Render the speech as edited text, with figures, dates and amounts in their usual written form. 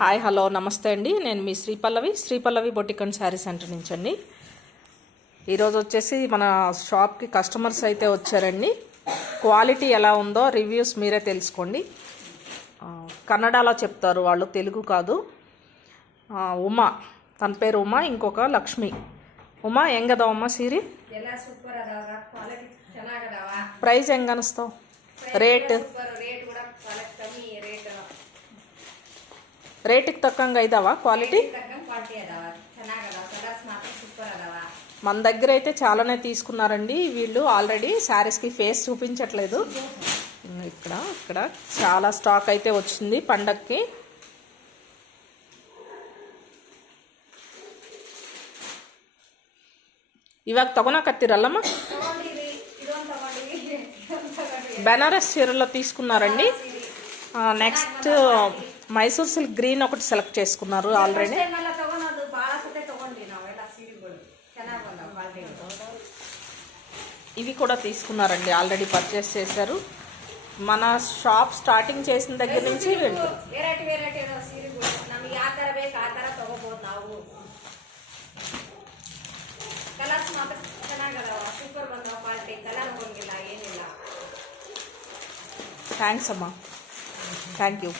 Hi hello నమస్తే అండి. నేను మీ శ్రీపల్లవి బొటిక్ అండ్ శారీ సెంటర్ నుంచి అండి. ఈరోజు వచ్చేసి మన షాప్కి కస్టమర్స్ అయితే వచ్చారండి. క్వాలిటీ ఎలా ఉందో రివ్యూస్ మీరే తెలుసుకోండి. కన్నడలో చెప్తారు వాళ్ళు, తెలుగు కాదు. ఉమా, తన పేరు ఉమా, ఇంకొక లక్ష్మి. ఉమಾ ಹೆಂಗದ ఉమా ಸೀರೆ? ಪ್ರೈಸ್ ಹೆಂಗ ಅನಿಸ್ತಾವ? ರೇಟಿಗೆ ತಕ್ಕಂಗೆ ಇದಾವ క్వాలిటీ? మన దగ్గర అయితే చాలానే తీసుకున్నారండి వీళ్ళు. ఆల్రెడీ శారీస్కి ఫేస్ చూపించట్లేదు. ఇక్కడ చాలా స్టాక్ అయితే వచ్చింది పండక్కి. ಇವಾಗ ತಗೊಳಕತ್ತೀರಲ್ಲಮ್ಮ? బెనారస్ చీరలో తీసుకున్నారండి. నెక్స్ట్ మైసూర్ సిల్క్ గ్రీన్ ఒకటి సెలెక్ట్ చేసుకున్నారు ఆల్రెడీ. ఇవి కూడా తీసుకున్నారండి, ఆల్రెడీ పర్చేస్ చేశారు. మన షాప్ స్టార్టింగ్ చేసిన దగ్గర నుంచి థ్యాంక్స్ అమ్మా, థ్యాంక్ యూ.